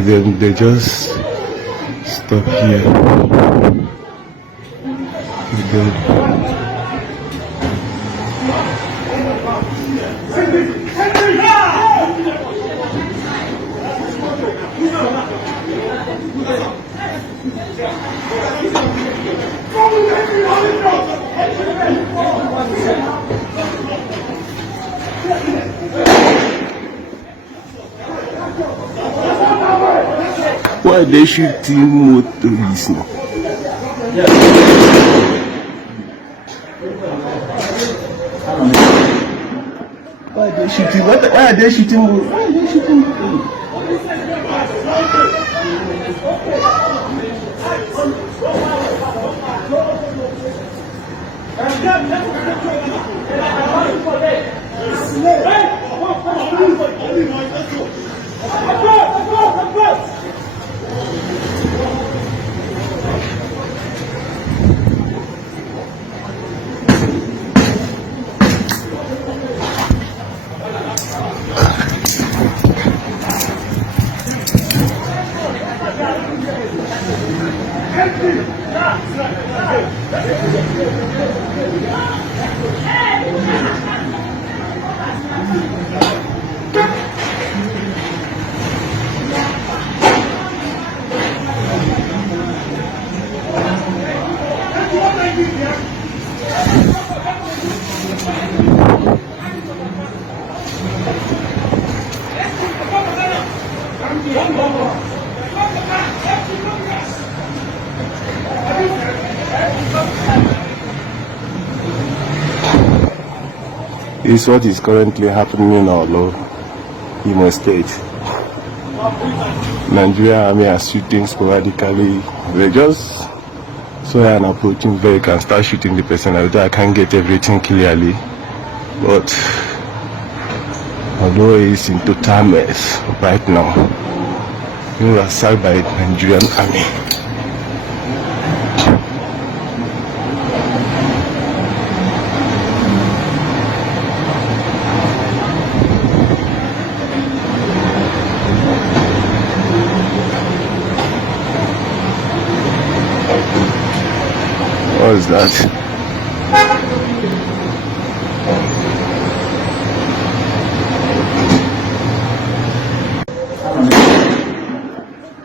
And then they just stop here. Why are they shooting motorists now? Why are they shooting? Why are they shooting? Why are they shooting? This is what is currently happening in our Imo State. Nigerian army are shooting sporadically. They just so an approaching vehicle and start shooting the person. I can't get everything clearly, but although it's in total mess right now, we were attacked by the Nigerian army. What is that?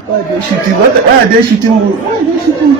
Why are they shooting? Why are they shooting? Why are they shooting?